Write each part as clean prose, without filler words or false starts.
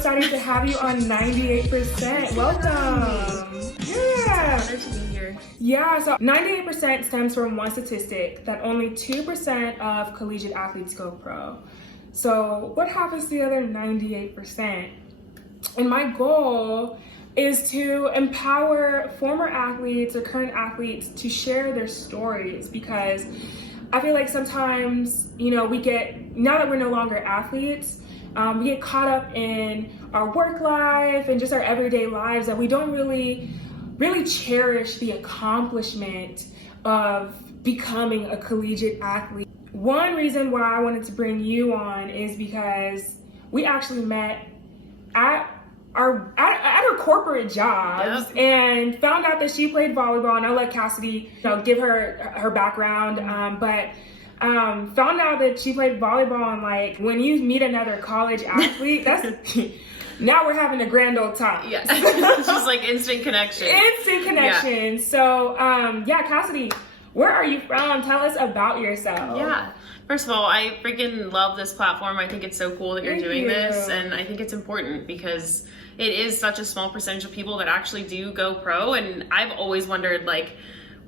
excited to have you on 98%. Welcome. Yeah. Honored to be here. Yeah, so 98% stems from one statistic that only 2% of collegiate athletes go pro. So what happens to the other 98%? And my goal is to empower former athletes or current athletes to share their stories, because I feel like sometimes, we get, now that we're no longer athletes, we get caught up in our work life and just our everyday lives that we don't really cherish the accomplishment of becoming a collegiate athlete. One reason why I wanted to bring you on is because we actually met at our corporate jobs. Yep. And found out that she played volleyball, and I'll let Cassidy give her background, but found out that she played volleyball, and like when you meet another college athlete, that's now we're having a grand old time. Yeah. It's just like instant connection. Yeah. So Cassidy, where are you from? Tell us about yourself. Yeah. First of all, I freaking love this platform. I think it's so cool that you're doing this, and I think it's important because it is such a small percentage of people that actually do go pro, and I've always wondered, like,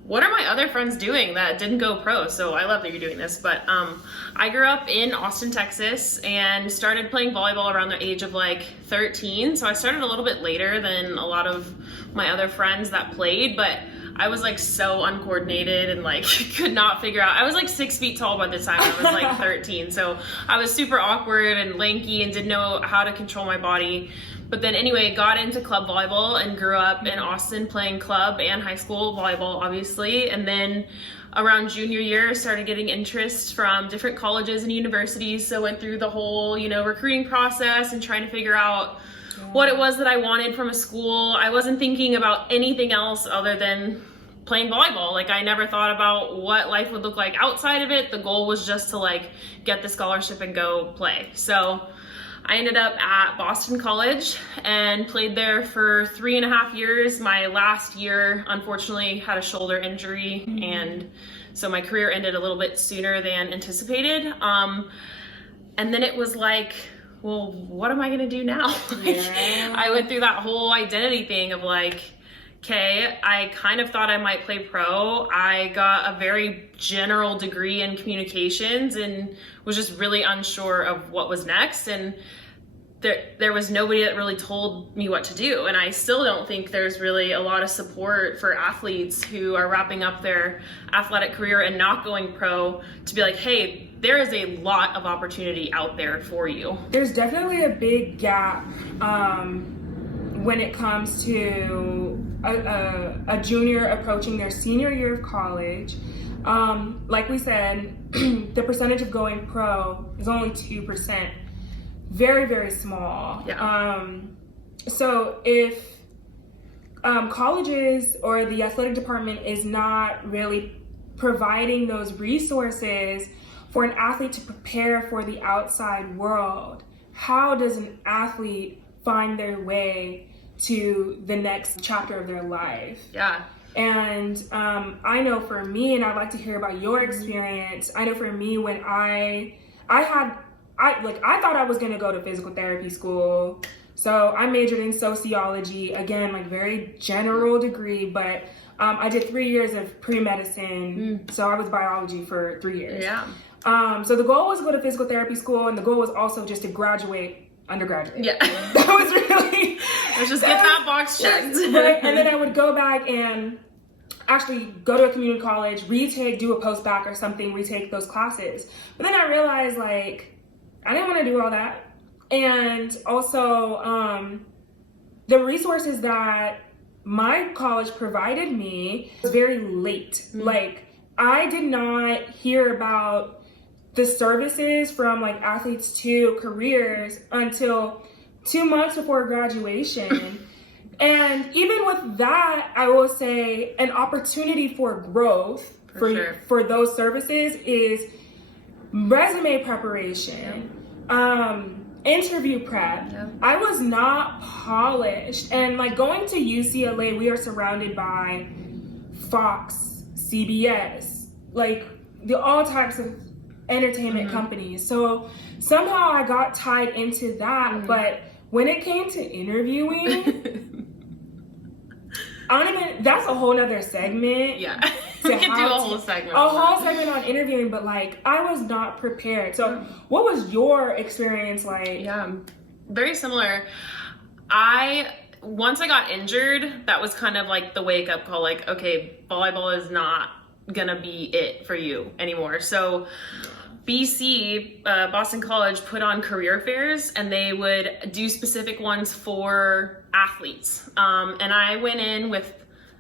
what are my other friends doing that didn't go pro? So I love that you're doing this. But I grew up in Austin, Texas, and started playing volleyball around the age of like 13. So I started a little bit later than a lot of my other friends that played, but I was like so uncoordinated and like could not figure out. I was like 6 feet tall by the time I was like 13. So I was super awkward and lanky and didn't know how to control my body. But then anyway, got into club volleyball and grew up in Austin playing club and high school volleyball, obviously. And then around junior year, started getting interest from different colleges and universities. So went through the whole, recruiting process and trying to figure out what it was that I wanted from a school. I wasn't thinking about anything else other than playing volleyball. Like, I never thought about what life would look like outside of it. The goal was just to like get the scholarship and go play. So I ended up at Boston College and played there for 3.5 years. My last year, unfortunately, had a shoulder injury, and so my career ended a little bit sooner than anticipated. And then it was like, well, what am I gonna do now? I went through that whole identity thing of like, okay, I kind of thought I might play pro. I got a very general degree in communications and was just really unsure of what was next. And there was nobody that really told me what to do. And I still don't think there's really a lot of support for athletes who are wrapping up their athletic career and not going pro to be like, hey, there is a lot of opportunity out there for you. There's definitely a big gap when it comes to a junior approaching their senior year of college. Like we said, the percentage of going pro is only 2%. Very, very small. Yeah. So if colleges or the athletic department is not really providing those resources for an athlete to prepare for the outside world, how does an athlete find their way to the next chapter of their life? Yeah. And I know for me, and I'd like to hear about your experience. I know for me, when I thought I was going to go to physical therapy school. So I majored in sociology, again, like very general degree, but I did 3 years of pre-medicine. So I was biology for 3 years. Yeah. So the goal was to go to physical therapy school, and the goal was also just to graduate undergraduate. Yeah. That was really... Let's just get that box checked. Right. And then I would go back and actually go to a community college, do a post-bac or something, retake those classes. But then I realized, like, I didn't want to do all that. And also, the resources that my college provided me was very late. Like, I did not hear about the services from like athletes to careers until 2 months before graduation. And even with that, I will say an opportunity for growth for those services is resume preparation, interview prep. I was not polished. And like going to UCLA, we are surrounded by Fox, CBS, like all types of entertainment companies. So somehow I got tied into that. But when it came to interviewing, I don't even, that's a whole nother segment. Yeah. We could do a whole segment. A whole segment on interviewing, but like, I was not prepared. So what was your experience like? Yeah, very similar. Once I got injured, that was kind of like the wake up call, like, okay, volleyball is not gonna be it for you anymore. So BC, Boston College, put on career fairs, and they would do specific ones for athletes. And I went in with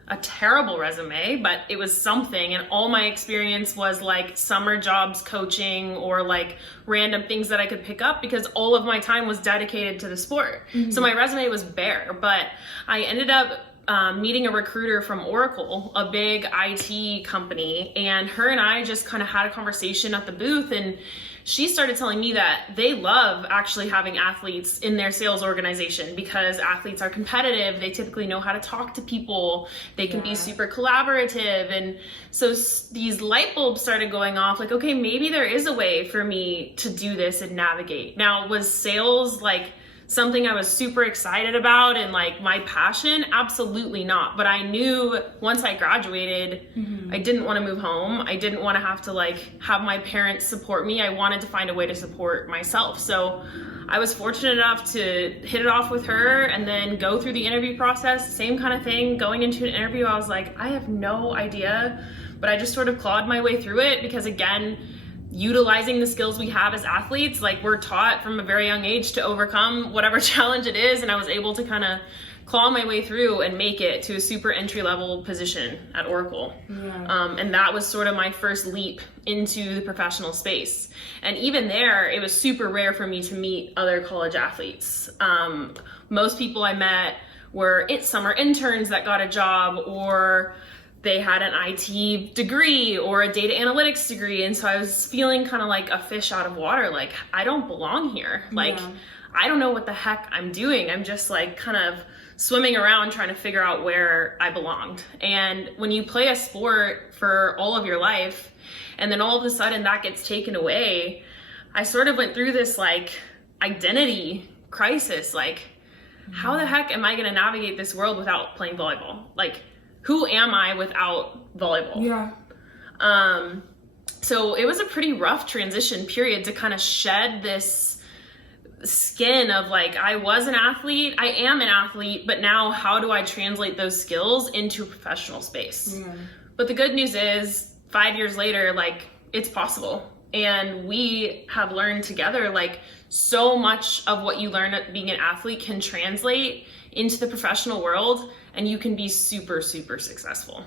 a terrible resume, but it was something, and all my experience was like summer jobs coaching or like random things that I could pick up because all of my time was dedicated to the sport. So my resume was bare, but I ended up meeting a recruiter from Oracle, a big IT company, and her and I just kind of had a conversation at the booth, and she started telling me that they love actually having athletes in their sales organization because athletes are competitive. They typically know how to talk to people. They can be super collaborative. And so these light bulbs started going off like, okay, maybe there is a way for me to do this and navigate. Now, was sales like something I was super excited about and like my passion? Absolutely not. But I knew once I graduated, I didn't want to move home. I didn't want to have to like have my parents support me. I wanted to find a way to support myself. So I was fortunate enough to hit it off with her and then go through the interview process. Same kind of thing. Going into an interview, I was like, I have no idea, but I just sort of clawed my way through it because, again, utilizing the skills we have as athletes, like we're taught from a very young age to overcome whatever challenge it is, and I was able to kind of claw my way through and make it to a super entry level position at Oracle. And that was sort of my first leap into the professional space. And even there, it was super rare for me to meet other college athletes. Most people I met were summer interns that got a job, or they had an IT degree or a data analytics degree. And so I was feeling kind of like a fish out of water. Like, I don't belong here. Like, I don't know what the heck I'm doing. I'm just like kind of swimming around trying to figure out where I belonged. And when you play a sport for all of your life, and then all of a sudden that gets taken away, I sort of went through this like identity crisis. Like, how the heck am I going to navigate this world without playing volleyball? Like, who am I without volleyball? So it was a pretty rough transition period to kind of shed this skin of like, I was an athlete, I am an athlete, but now how do I translate those skills into a professional space? But the good news is 5 years later, like, it's possible. And we have learned together, like, so much of what you learn at being an athlete can translate into the professional world, and you can be super, super successful.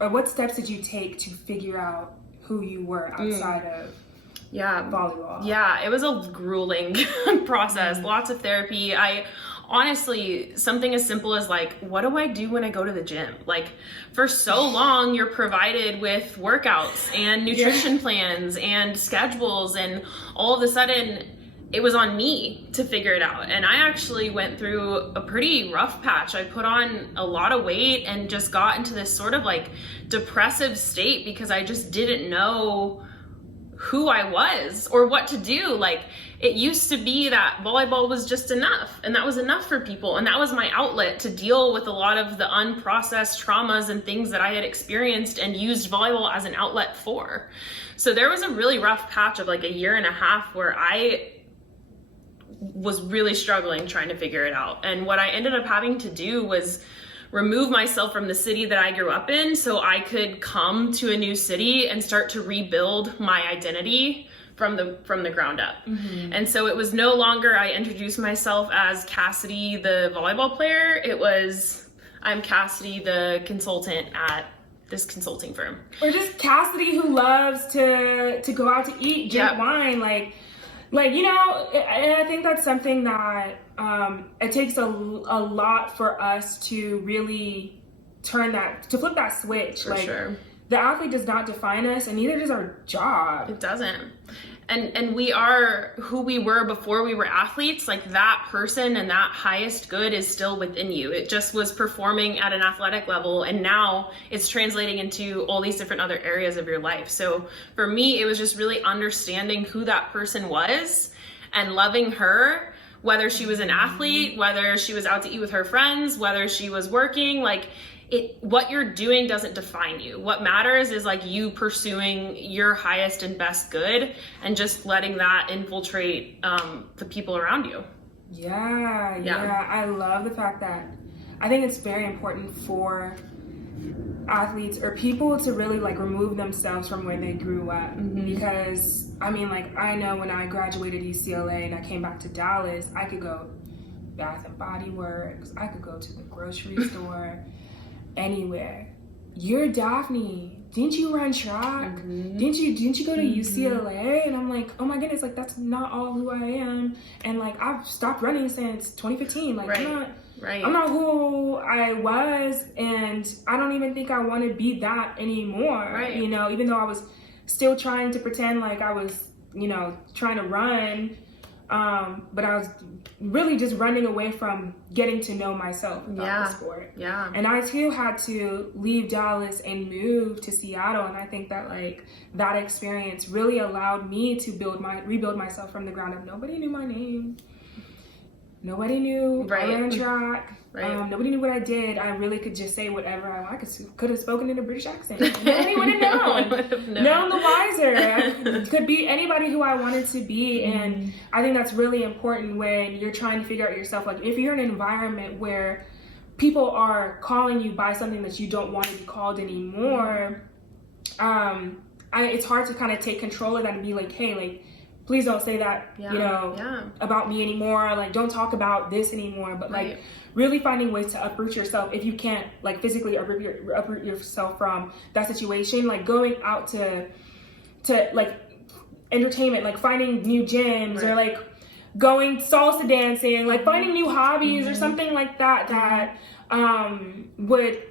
Or what steps did you take to figure out who you were outside of volleyball? Yeah, it was a grueling process. Lots of therapy. I honestly, something as simple as like, what do I do when I go to the gym? Like, for so long, you're provided with workouts and nutrition plans and schedules, and all of a sudden, it was on me to figure it out. And I actually went through a pretty rough patch. I put on a lot of weight and just got into this sort of like depressive state because I just didn't know who I was or what to do. Like, it used to be that volleyball was just enough, and that was enough for people. And that was my outlet to deal with a lot of the unprocessed traumas and things that I had experienced and used volleyball as an outlet for. So there was a really rough patch of like a year and a half where I was really struggling trying to figure it out. And what I ended up having to do was remove myself from the city that I grew up in so I could come to a new city and start to rebuild my identity from the ground up. And so it was no longer I introduced myself as Cassidy, the volleyball player. It was, I'm Cassidy, the consultant at this consulting firm. Or just Cassidy who loves to go out to eat, drink wine, like, you know, and I think that's something that it takes a lot for us to really to flip that switch. For sure. The athlete does not define us, and neither does our job. It doesn't. And we are who we were before we were athletes. Like, that person and that highest good is still within you. It just was performing at an athletic level, and now it's translating into all these different other areas of your life. So for me, it was just really understanding who that person was and loving her whether she was an athlete, whether she was out to eat with her friends, whether she was working, like what you're doing doesn't define you. What matters is like you pursuing your highest and best good and just letting that infiltrate the people around you. Yeah. I love the fact that I think it's very important for athletes or people to really like remove themselves from where they grew up. Because I mean, like, I know when I graduated UCLA and I came back to Dallas, I could go Bath and Body Works, I could go to the grocery store, anywhere. You're Daphne. Didn't you run track? Didn't you go to UCLA? And I'm like, oh my goodness, like that's not all who I am. And like I've stopped running since 2015. Like I'm not who I was, and I don't even think I want to be that anymore. You know, even though I was still trying to pretend like I was, you know, trying to run, but I was really just running away from getting to know myself about the sport. And I too had to leave Dallas and move to Seattle, and I think that like that experience really allowed me to rebuild myself from the ground up. Nobody knew my name. Nobody knew I ran track. Nobody knew what I did. I really could just say whatever I want. I could have spoken in a British accent. Nobody would have known. None the wiser. I could be anybody who I wanted to be. And I think that's really important when you're trying to figure out yourself. Like if you're in an environment where people are calling you by something that you don't want to be called anymore, it's hard to kind of take control of that and be like, hey, like, please don't say that, you know, about me anymore. Like, don't talk about this anymore. But like, really finding ways to uproot yourself if you can't like physically uproot yourself from that situation. Like going out to like entertainment, like finding new gyms or like going salsa dancing, like finding new hobbies or something like that that would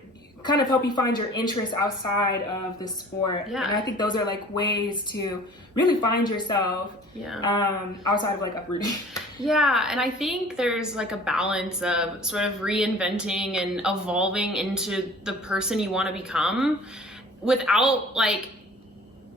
kind of help you find your interests outside of the sport. And I think those are like ways to really find yourself outside of like uprooting. And I think there's like a balance of sort of reinventing and evolving into the person you want to become without like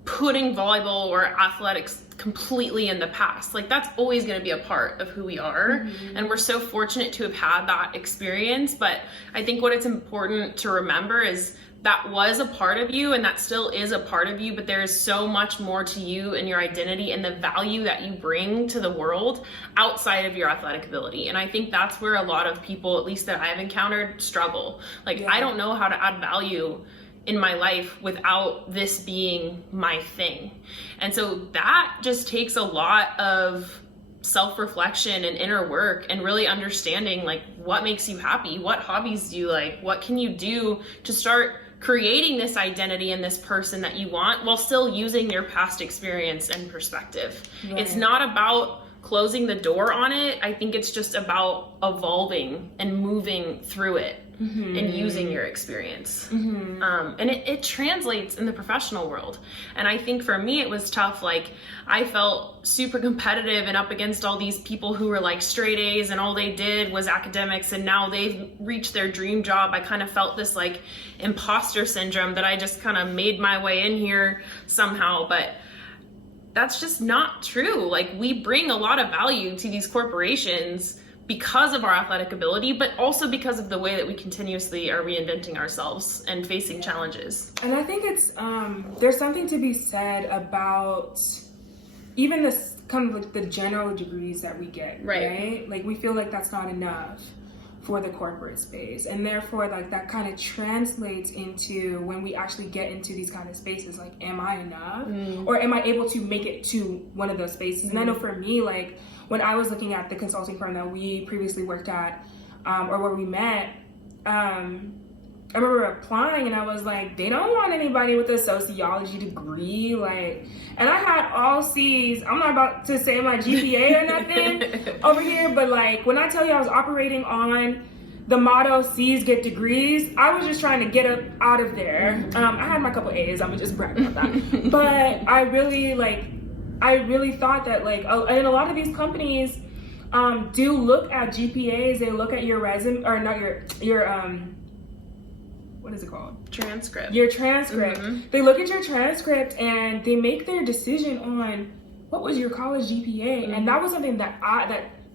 putting volleyball or athletics completely in the past. Like that's always going to be a part of who we are. And we're so fortunate to have had that experience. But I think what it's important to remember is that was a part of you and that still is a part of you, but there is so much more to you and your identity and the value that you bring to the world outside of your athletic ability. And I think that's where a lot of people, at least that I've encountered, struggle. Like I don't know how to add value in my life without this being my thing. And so that just takes a lot of self-reflection and inner work and really understanding like what makes you happy, what hobbies do you like, what can you do to start creating this identity and this person that you want while still using your past experience and perspective. It's not about closing the door on it. I think it's just about evolving and moving through it and using your experience. And it translates in the professional world. And I think for me, it was tough. Like I felt super competitive and up against all these people who were like straight A's and all they did was academics. And now they've reached their dream job. I kind of felt this like imposter syndrome that I just kind of made my way in here somehow. But that's just not true. Like we bring a lot of value to these corporations because of our athletic ability, but also because of the way that we continuously are reinventing ourselves and facing challenges. And I think it's, there's something to be said about even this kind of like the general degrees that we get, right? Like we feel like that's not enough for the corporate space. And therefore like that kind of translates into when we actually get into these kind of spaces, like, am I enough? Or am I able to make it to one of those spaces? And I know for me, like when I was looking at the consulting firm that we previously worked at, or where we met, I remember applying and I was like, they don't want anybody with a sociology degree, like, and I had all C's. I'm not about to say my GPA or nothing over here, but like when I tell you I was operating on the motto C's get degrees, I was just trying to get up out of there. I had my couple A's, I'm just bragging about that. But I really thought that like, and a lot of these companies do look at GPAs, they look at your resume, or not your what is it called? Transcript. Your transcript. They look at your transcript and they make their decision on what was your college GPA. And that was something that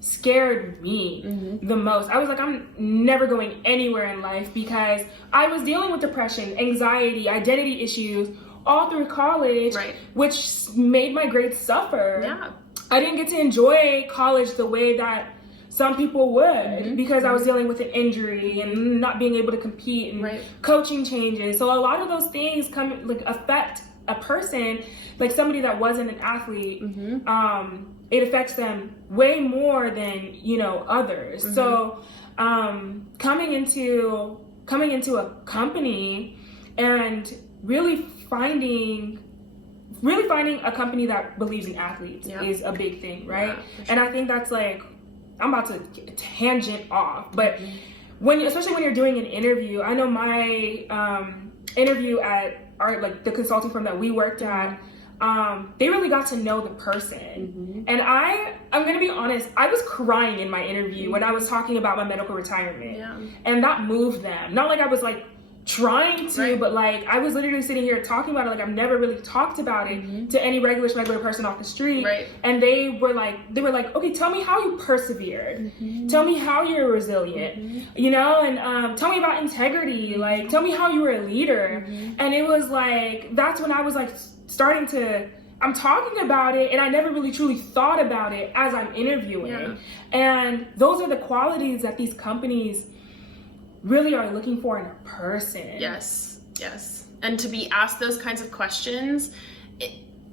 scared me the most. I was like, I'm never going anywhere in life because I was dealing with depression, anxiety, identity issues all through college, which made my grades suffer. Yeah. I didn't get to enjoy college the way that some people would because I was dealing with an injury and not being able to compete and coaching changes. So a lot of those things affect a person, like somebody that wasn't an athlete. It affects them way more than, others. So coming into a company and really finding a company that believes in athletes is a big thing, right? Yeah, sure. And I think that's like, I'm about to tangent off, but especially when you're doing an interview, I know my interview at the consulting firm that we worked at, they really got to know the person. And I'm gonna be honest, I was crying in my interview when I was talking about my medical retirement, and that moved them. Not like I was like trying to, but like I was literally sitting here talking about it like I've never really talked about it to any regular person off the street. And they were like, okay, tell me how you persevered. Tell me how you're resilient, and tell me about integrity. Like, tell me how you were a leader. And it was like, that's when I was like I'm talking about it, and I never really truly thought about it as I'm interviewing. And those are the qualities that these companies really are looking for in a person. Yes. And to be asked those kinds of questions,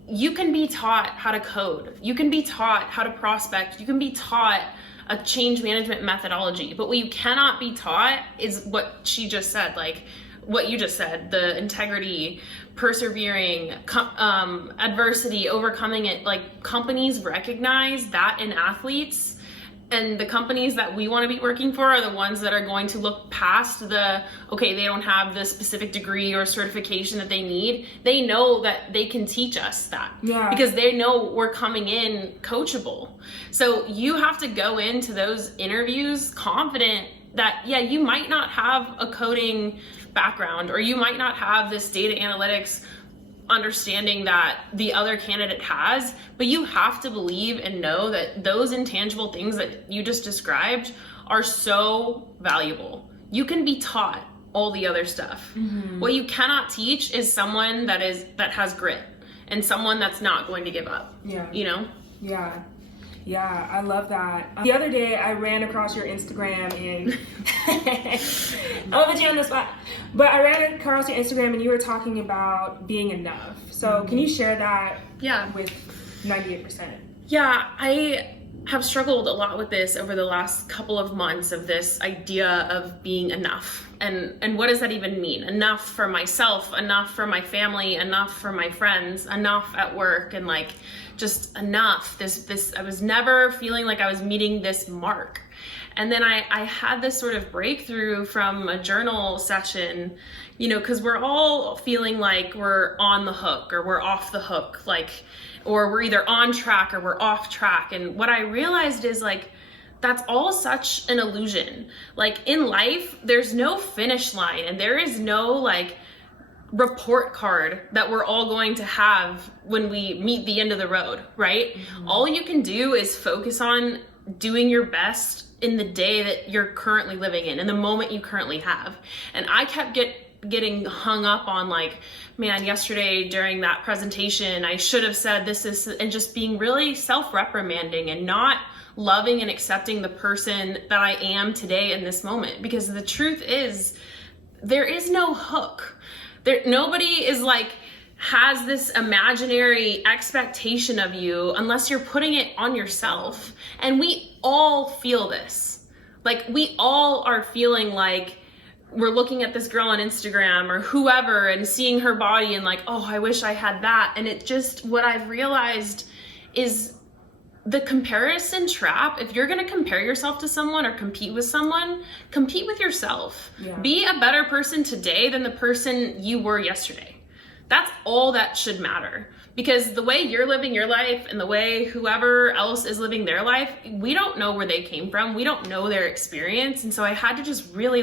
you can be taught how to code. You can be taught how to prospect. You can be taught a change management methodology. But what you cannot be taught is what she just said, like what you just said, the integrity, persevering, adversity, overcoming it. Like, companies recognize that in athletes. And the companies that we want to be working for are the ones that are going to look past they don't have the specific degree or certification that they need. They know that they can teach us that because they know we're coming in coachable. So you have to go into those interviews confident that, you might not have a coding background, or you might not have this data analytics understanding that the other candidate has, but you have to believe and know that those intangible things that you just described are so valuable. You can be taught all the other stuff. What you cannot teach is someone that has grit and someone that's not going to give up. Yeah, I love that. The other day I ran across your Instagram and I'll put you on the spot. But I ran across your Instagram and you were talking about being enough. So can you share that with 98%? Yeah, I have struggled a lot with this over the last couple of months, of this idea of being enough. And what does that even mean? Enough for myself, enough for my family, enough for my friends, enough at work, and like just enough. This I was never feeling like I was meeting this mark. And then I had this sort of breakthrough from a journal session, because we're all feeling like we're on the hook or we're off the hook, or we're either on track or we're off track. And what I realized is that's all such an illusion. Like, in life, there's no finish line, and there is no report card that we're all going to have when we meet the end of the road, right? All you can do is focus on doing your best in the day that you're currently living in the moment you currently have. And I kept getting hung up on man, yesterday during that presentation, I should have said this, and just being really self-reprimanding and not loving and accepting the person that I am today in this moment. Because the truth is, there is no hook. Nobody is has this imaginary expectation of you unless you're putting it on yourself. And we all feel this. We all are feeling we're looking at this girl on Instagram or whoever and seeing her body and oh, I wish I had that. And it just, what I've realized is the comparison trap. If you're going to compare yourself to someone or compete with someone, compete with yourself. Be a better person today than the person you were yesterday. That's all that should matter. Because the way you're living your life and the way whoever else is living their life, we don't know where they came from. We don't know their experience. And so I had to just really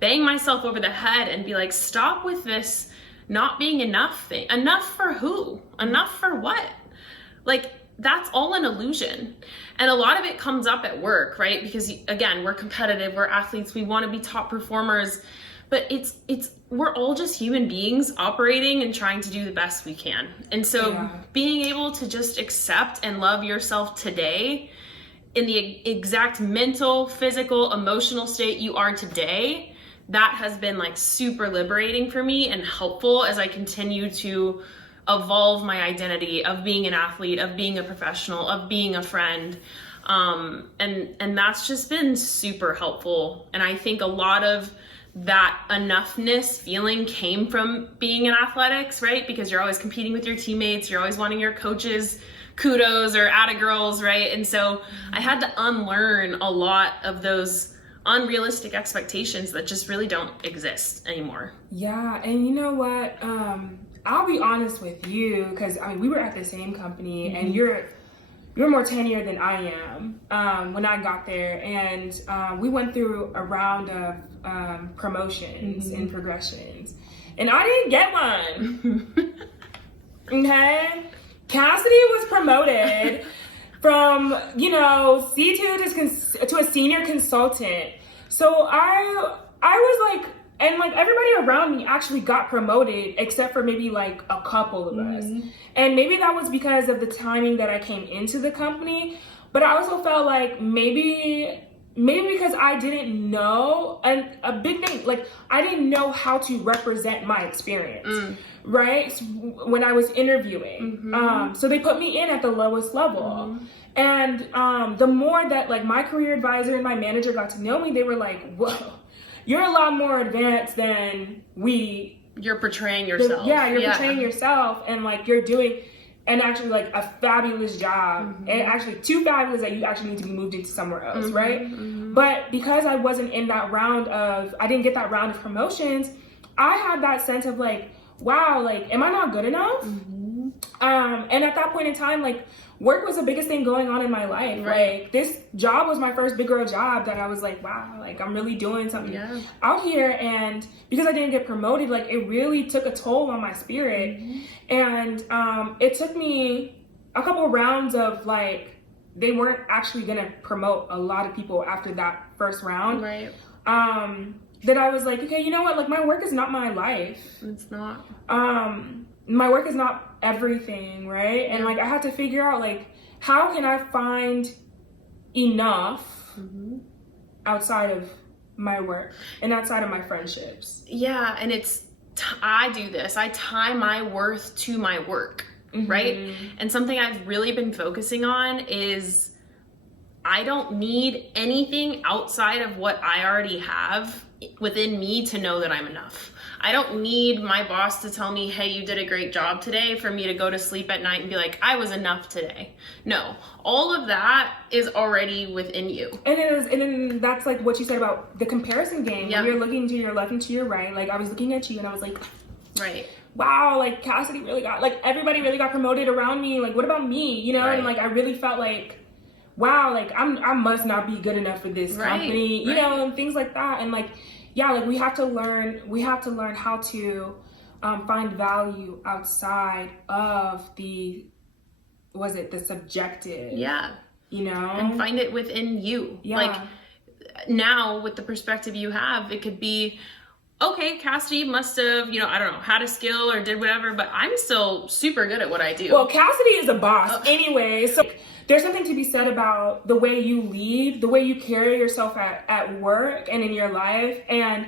bang myself over the head and be stop with this not being enough thing. Enough for who? Enough for what? that's all an illusion. And a lot of it comes up at work, right? Because again, we're competitive, we're athletes, we want to be top performers, but we're all just human beings operating and trying to do the best we can. And so being able to just accept and love yourself today in the exact mental, physical, emotional state you are today, that has been like super liberating for me and helpful as I continue to evolve my identity of being an athlete, of being a professional, of being a friend. And that's just been super helpful. And I think a lot of that enoughness feeling came from being in athletics, right? Because you're always competing with your teammates, you're always wanting your coaches kudos or atta girls, right? And so I had to unlearn a lot of those unrealistic expectations that just really don't exist anymore. Yeah, and you know what? I'll be honest with you, because I mean, we were at the same company, and you're more tenured than I am when I got there, and we went through a round of promotions and progressions, and I didn't get one. Okay, Cassidy was promoted from C2 to a senior consultant. So I was like, and like everybody around me actually got promoted except for maybe like a couple of us. And maybe that was because of the timing that I came into the company. But I also felt like maybe because I didn't know, and a big thing, like I didn't know how to represent my experience, right? So when I was interviewing. So they put me in at the lowest level. And the more that like my career advisor and my manager got to know me, they were like, whoa, you're a lot more advanced than you're portraying yourself. You're portraying yourself, and like you're doing actually like a fabulous job, and actually too fabulous that you actually need to be moved into somewhere else, right? But because I wasn't in that I didn't get that round of promotions, I had that sense of like, wow, like, am I not good enough? And at that point in time, like, work was the biggest thing going on in my life. Right. Like, this job was my first big girl job that I was like, wow, like, I'm really doing something out here. And because I didn't get promoted, like, it really took a toll on my spirit. And it took me a couple rounds of, like, they weren't actually going to promote a lot of people after that first round. Right. That I was like, okay, you know what? Like, my work is not my life. It's not. My work is not everything, right? And like I had to figure out like, how can I find enough outside of my work and outside of my friendships? Yeah, and I do this. I tie my worth to my work, right? And something I've really been focusing on is I don't need anything outside of what I already have within me to know that I'm enough. I don't need my boss to tell me, hey, you did a great job today, for me to go to sleep at night and be like, I was enough today. No, all of that is already within you. And that's like what you said about the comparison game. When you're looking to your left and to your right, like I was looking at you and I was like, right. Wow, like Cassidy really got, like everybody really got promoted around me. Like, what about me? You know, and like I really felt like, wow, like I must not be good enough for this company, you know, and things like that. And like, yeah, like we have to learn how to find value outside of the subjective. Yeah. You know? And find it within you. Yeah. Like now with the perspective you have, it could be, okay, Cassidy must have, I don't know, had a skill or did whatever, but I'm still super good at what I do. Well, Cassidy is a boss anyway, so there's something to be said about the way you lead, the way you carry yourself at work and in your life, and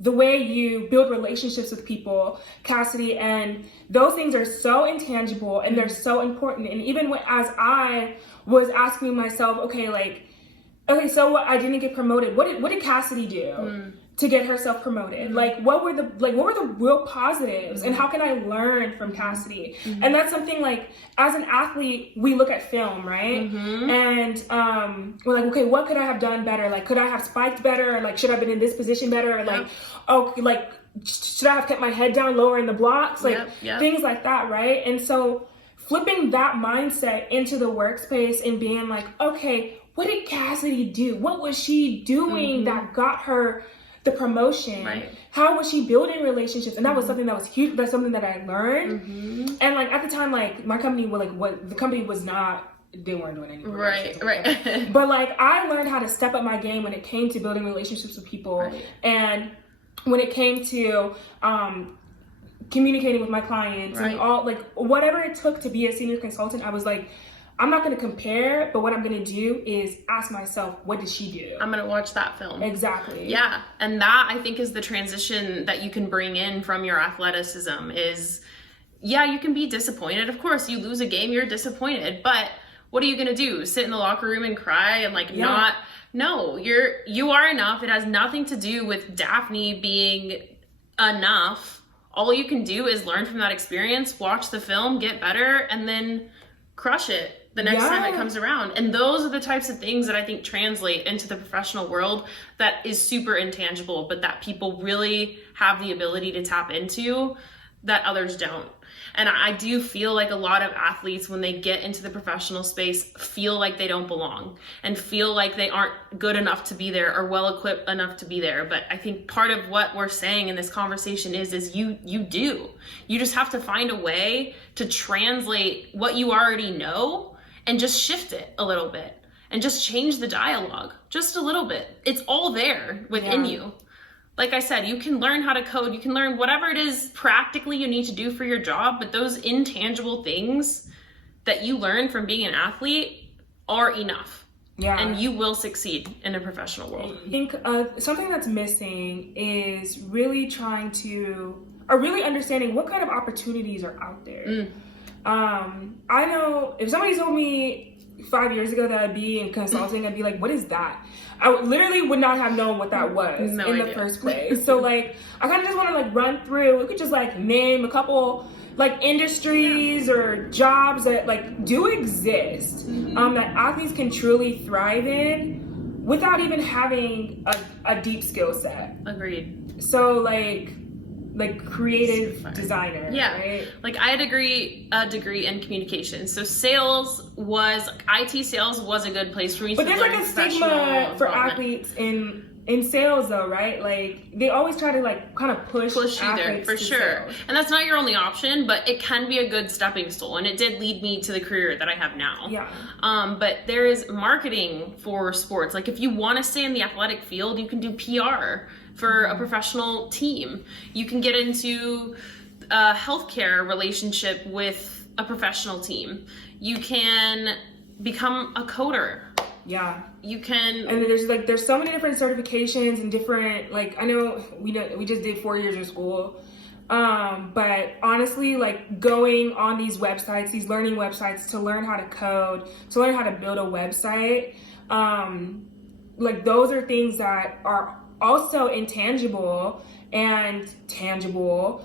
the way you build relationships with people, Cassidy, and those things are so intangible and they're so important. And even as I was asking myself, okay, so what, I didn't get promoted. What did Cassidy do to get herself promoted? Like, what were the real positives, and how can I learn from Cassidy? And that's something, like, as an athlete, we look at film, right? And we're like, okay, what could I have done better? Like, could I have spiked better? Or, like, should I have been in this position better? Or, like, should I have kept my head down lower in the blocks? Like, things like that, right? And so flipping that mindset into the workspace and being like, okay, what did Cassidy do? What was she doing that got her the promotion? Right. How was she building relationships? And that was something that was huge. That's something that I learned. And like at the time, like my company was like, what the company was not, they weren't doing anything. Right. But like I learned how to step up my game when it came to building relationships with people. Right. And when it came to communicating with my clients and all, like whatever it took to be a senior consultant, I was like, I'm not going to compare, but what I'm going to do is ask myself, what did she do? I'm going to watch that film. Exactly. Yeah. And that, I think, is the transition that you can bring in from your athleticism is, yeah, you can be disappointed. Of course, you lose a game, you're disappointed. But what are you going to do? Sit in the locker room and cry and like not? No, you are enough. It has nothing to do with Daphne being enough. All you can do is learn from that experience, watch the film, get better, and then crush it the next time it comes around. And those are the types of things that I think translate into the professional world that is super intangible, but that people really have the ability to tap into that others don't. And I do feel like a lot of athletes, when they get into the professional space, feel like they don't belong and feel like they aren't good enough to be there or well equipped enough to be there. But I think part of what we're saying in this conversation is you do. You just have to find a way to translate what you already know and just shift it a little bit and just change the dialogue just a little bit. It's all there within you. Like I said, you can learn how to code, you can learn whatever it is practically you need to do for your job, but those intangible things that you learn from being an athlete are enough. Yeah. And you will succeed in a professional world. I think something that's missing is really really understanding what kind of opportunities are out there. I know if somebody told me 5 years ago that I'd be in consulting, I'd be like, what is that? I literally would not have known what that was in the first place. So like, I kind of just want to like run through, we could just like name a couple like industries or jobs that like do exist, that athletes can truly thrive in without even having a deep skill set. Agreed. So like creative designer. Yeah. Right? Like I had a degree in communication. So IT sales was a good place for me to learn. But there's like a stigma for athletes in sales though, right? Like they always try to like kind of push you there for sure. Sales. And that's not your only option, but it can be a good stepping stool. And it did lead me to the career that I have now. Yeah. But there is marketing for sports. Like if you want to stay in the athletic field, you can do PR for a professional team. You can get into a healthcare relationship with a professional team. You can become a coder. Yeah. You can. And there's so many different certifications and different, like, I know we just did 4 years of school. But honestly, like going on these websites, these learning websites to learn how to code, to learn how to build a website, like those are things that are also intangible and tangible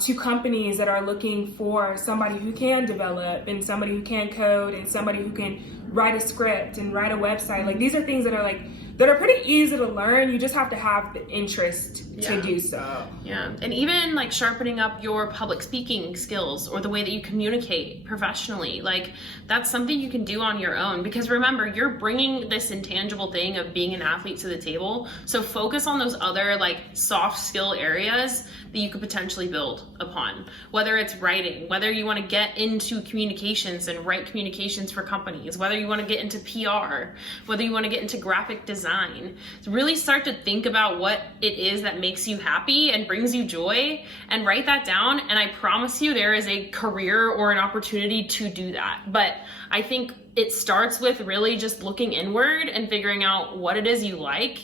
to companies that are looking for somebody who can develop and somebody who can code and somebody who can write a script and write a website. Like these are things that are pretty easy to learn. You just have to have the interest to do so. Yeah. And even like sharpening up your public speaking skills or the way that you communicate professionally, like that's something you can do on your own, because remember, you're bringing this intangible thing of being an athlete to the table. So focus on those other like soft skill areas that you could potentially build upon, whether it's writing, whether you want to get into communications and write communications for companies, whether you want to get into PR, whether you want to get into graphic design. So really start to think about what it is that makes you happy and brings you joy, and write that down. And I promise you there is a career or an opportunity to do that. But I think it starts with really just looking inward and figuring out what it is you like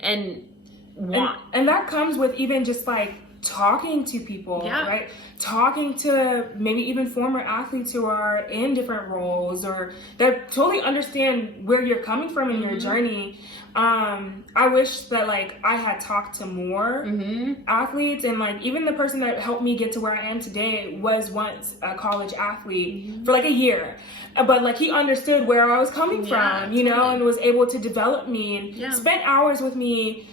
and want. And that comes with even just like talking to people, right? Talking to maybe even former athletes who are in different roles or that totally understand where you're coming from in your journey. I wish that like I had talked to more athletes, and like even the person that helped me get to where I am today was once a college athlete for like a year, but like he understood where I was coming from, you know, and was able to develop me and spent hours with me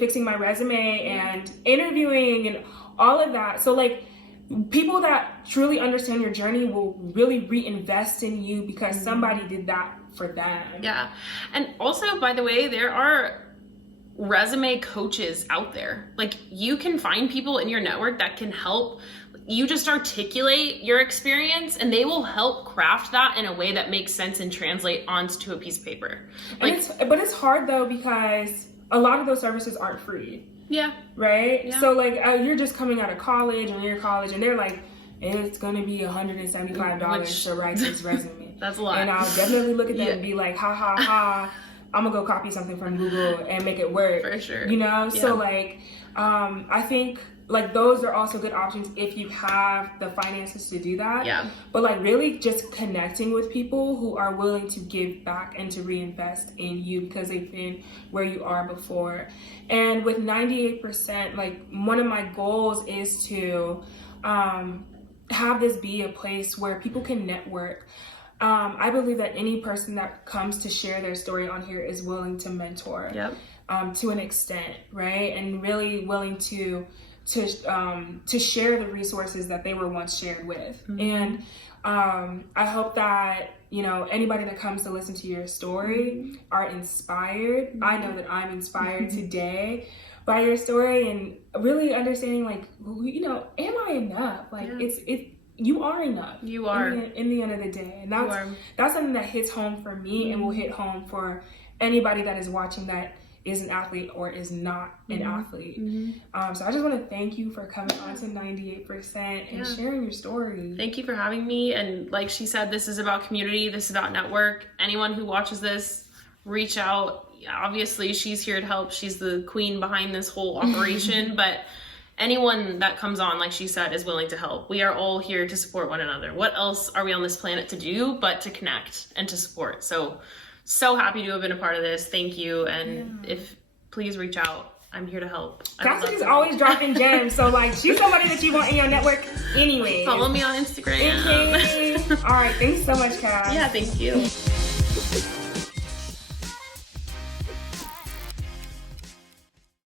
fixing my resume and interviewing and all of that. So like people that truly understand your journey will really reinvest in you because somebody did that for them. Yeah. And also, by the way, there are resume coaches out there. Like, you can find people in your network that can help. You just articulate your experience and they will help craft that in a way that makes sense and translate onto a piece of paper. Like, but it's hard though, because a lot of those services aren't free. Yeah. Right? Yeah. So like you're just coming out of college and you're in college and they're like, it's going to be $175 to write this resume. That's a lot. And I'll definitely look at that and be like, ha ha ha, I'm going to go copy something from Google and make it work. For sure. You know? Yeah. So like, I think like those are also good options if you have the finances to do that. Yeah. But like really just connecting with people who are willing to give back and to reinvest in you because they've been where you are before. And with 98%, like one of my goals is to have this be a place where people can network. I believe that any person that comes to share their story on here is willing to mentor. Yep. To an extent, right? And really willing to share the resources that they were once shared with. Mm-hmm. And I hope that, you know, anybody that comes to listen to your story are inspired. Mm-hmm. I know that I'm inspired today by your story and really understanding, like, you know, am I enough? Like, you are enough. You are. In the end of the day. And that's something that hits home for me and will hit home for anybody that is watching that is an athlete or is not an athlete. Mm-hmm. So I just want to thank you for coming on to 98% and sharing your story. Thank you for having me. And like she said, this is about community. This is about network. Anyone who watches this, reach out. Obviously, she's here to help. She's the queen behind this whole operation. But anyone that comes on, like she said, is willing to help. We are all here to support one another. What else are we on this planet to do but to connect and to support? So happy to have been a part of this. Thank you. And if please reach out. I'm here to help. Cassidy's always dropping gems. So like she's somebody that you want in your network anyway. Follow me on Instagram. Okay. All right. Thanks so much, Cass. Yeah, thank you.